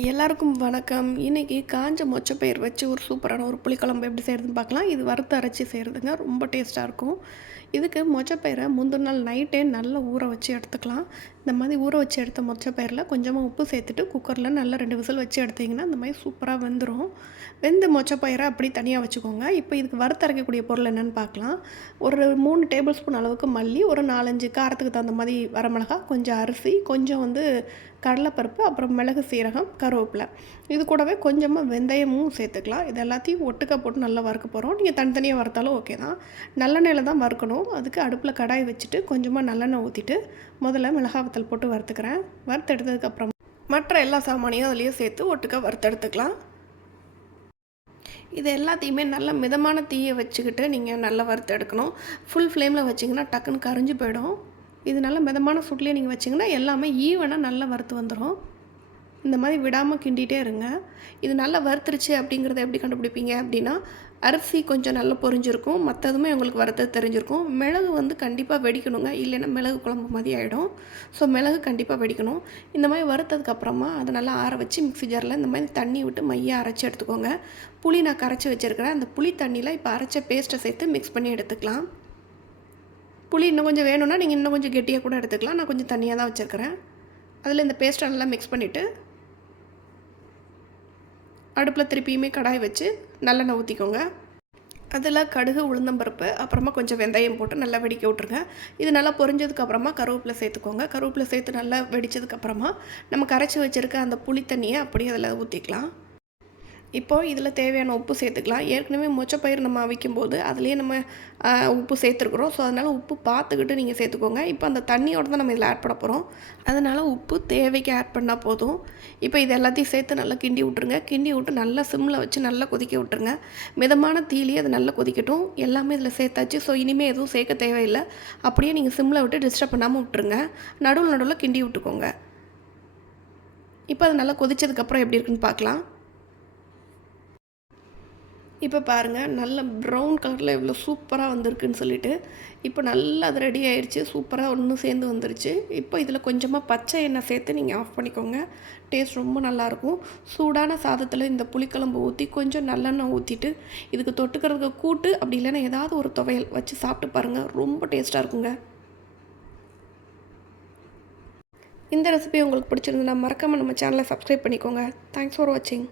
எல்லாருக்கும் வணக்கம். இன்றைக்கி காஞ்ச மொச்சப்பயிர் வச்சு ஒரு சூப்பரான ஒரு புளிக்குழம்பு எப்படி செய்கிறதுன்னு பார்க்கலாம். இது வறுத்து அரைச்சி செய்கிறதுங்க ரொம்ப டேஸ்ட்டாக இருக்கும். இதுக்கு மொச்சப்பயிரை முந்தின நாள் நைட்டே நல்லா ஊற வச்சு எடுத்துக்கலாம். இந்த மாதிரி ஊற வச்சு எடுத்த மொச்சப்பயிரில் கொஞ்சமாக உப்பு சேர்த்துட்டு குக்கரில் நல்லா ரெண்டு விசில் வச்சு எடுத்திங்கன்னா இந்த மாதிரி சூப்பராக வெந்துடும் வெந்து மொச்சப்பயிரை அப்படி தனியாக வச்சுக்கோங்க. இப்போ இதுக்கு வறுத்தரைக்கக்கூடிய பொருள் என்னென்னு பார்க்கலாம். ஒரு மூணு டேபிள் ஸ்பூன் அளவுக்கு மல்லி ஒரு நாலஞ்சு காரத்துக்கு தகுந்த மாதிரி வரமிளகா கொஞ்சம் அரிசி கொஞ்சம் வந்து கடலைப்பருப்பு அப்புறம் மிளகு சீரகம் கருவேப்பிலை. இது கூடவே கொஞ்சமாக வெந்தயமும் சேர்த்துக்கலாம். இது எல்லாத்தையும் ஒட்டுக்க போட்டு நல்லா வறுக்க போகிறோம் நீங்கள் தனித்தனியாக வறுத்தாலும் ஓகே தான். நல்லெண்ணெயில் தான் வறுக்கணும். அதுக்கு அடுப்பில் கடாய் வச்சுட்டு கொஞ்சமாக நல்லெண்ணெய் ஊற்றிட்டு முதல்ல மிளகா வத்தல் போட்டு வறுத்துக்கிறேன். வறுத்து எடுத்ததுக்கப்புறம் மற்ற எல்லா சாமானையும் அதுலேயும் சேர்த்து ஒட்டுக்க வறுத்து எடுத்துக்கலாம் இது எல்லாத்தையுமே நல்ல மிதமான தீயை வச்சுக்கிட்டு நீங்கள் நல்லா வறுத்து எடுக்கணும் ஃபுல் ஃப்ளேமில் வச்சிங்கன்னா டக்குன்னு கரிஞ்சு போயிடும். இது நல்ல மிதமான சுட்லேயே நீங்கள் வச்சிங்கன்னா எல்லாமே ஈவனாக நல்லா வறுத்து வந்துடும் இந்த மாதிரி விடாமல் கிண்டிகிட்டே இருங்க. இது நல்லா வறுத்துருச்சு அப்படிங்கிறத எப்படி கண்டுபிடிப்பீங்க அப்படின்னா அரிசி கொஞ்சம் நல்லா பொரிஞ்சிருக்கும். மற்றதுமே உங்களுக்கு வறுத்தது தெரிஞ்சிருக்கும். மிளகு வந்து கண்டிப்பாக வெடிக்கணுங்க. இல்லைன்னா மிளகு குழம்பு மாதிரி ஆகிடும் ஸோ மிளகு கண்டிப்பாக வெடிக்கணும். இந்த மாதிரி வறுத்ததுக்கப்புறமா அதை நல்லா ஆற வச்சு மிக்ஸி ஜாரில் இந்த மாதிரி தண்ணி விட்டு மையாக அரைச்சி எடுத்துக்கோங்க. புளி நான் கரைச்சி வச்சுருக்கிறேன். அந்த புளி தண்ணியில் இப்போ அரைச்ச பேஸ்ட்டை சேர்த்து மிக்ஸ் பண்ணி எடுத்துக்கலாம். புளி இன்னும் கொஞ்சம் வேணும்னா நீங்கள் இன்னும் கொஞ்சம் கெட்டியாக கூட எடுத்துக்கலாம். நான் கொஞ்சம் தண்ணியாக தான் வச்சுருக்கிறேன். அதில் இந்த பேஸ்ட்டை நல்லா மிக்ஸ் பண்ணிவிட்டு அடுப்பில் திருப்பியுமே கடாய் வச்சு நல்லெண்ணெய் ஊற்றிக்கோங்க. அதில் கடுகு உளுந்தம்பருப்பு அப்புறமா கொஞ்சம் வெந்தயம் போட்டு நல்லா வெடிக்க விட்ருங்க இது நல்லா பொரிஞ்சதுக்கப்புறமா கருவேப்பிலை சேர்த்துக்கோங்க. கருவேப்பிலை சேர்த்து நல்லா வெடித்ததுக்கப்புறமா நம்ம கரைச்சி வச்சுருக்க அந்த புளி தண்ணியை அப்படியே அதில் ஊற்றிக்கலாம். இப்போது இதில் தேவையான உப்பு சேர்த்துக்கலாம். ஏற்கனவே மொச்சப்பயிர் நம்ம அவிக்கும் போது அதுலேயே நம்ம உப்பு சேர்த்துருக்குறோம். ஸோ அதனால் உப்பு பார்த்துக்கிட்டு நீங்கள் சேர்த்துக்கோங்க. இப்போ அந்த தண்ணியோடு தான் நம்ம இதில் ஆட் பண்ண போகிறோம் அதனால் உப்பு தேவைக்கு ஆட் பண்ணால் போதும். இப்போ இது எல்லாத்தையும் சேர்த்து நல்லா கிண்டி விட்ருங்க கிண்டி விட்டு நல்லா சிம்மில் வச்சு நல்லா கொதிக்க விட்ருங்க மிதமான தீலி அது நல்லா கொதிக்கட்டும். எல்லாமே இதில் சேர்த்தாச்சு. ஸோ இனிமேல் எதுவும் சேர்க்க தேவையில்லை. அப்படியே நீங்கள் சிம்மில் விட்டு டிஸ்டர்ப் பண்ணாமல் விட்ருங்க நடுவில் நடுவில் கிண்டி விட்டுக்கோங்க. இப்போ அது நல்லா கொதிச்சதுக்கப்புறம் எப்படி இருக்குன்னு பார்க்கலாம். இப்போ பாருங்கள் நல்ல ப்ரௌன் கலரில் இவ்வளோ சூப்பராக வந்திருக்குன்னு சொல்லிட்டு இப்போ நல்லா அது ரெடி ஆயிடுச்சு சூப்பராக ஒன்று சேர்ந்து வந்துருச்சு. இப்போ இதில் கொஞ்சமாக பச்சை எண்ணெய் சேர்த்து நீங்கள் ஆஃப் பண்ணிக்கோங்க. டேஸ்ட் ரொம்ப நல்லாயிருக்கும் சூடான சாதத்தில் இந்த புளிக்குழம்பு ஊற்றி கொஞ்சம் நல்லெண்ணெய் ஊற்றிட்டு இதுக்கு தொட்டுக்கிறதுக்கு கூட்டு அப்படி இல்லைன்னா ஏதாவது ஒரு துவையல் வச்சு சாப்பிட்டு பாருங்கள் ரொம்ப டேஸ்ட்டாக இருக்குங்க. இந்த ரெசிபி உங்களுக்கு பிடிச்சிருந்ததுன்னா மறக்காமல் நம்ம சேனலை சப்ஸ்கிரைப் பண்ணிக்கோங்க. தேங்க்ஸ் ஃபார் வாட்சிங்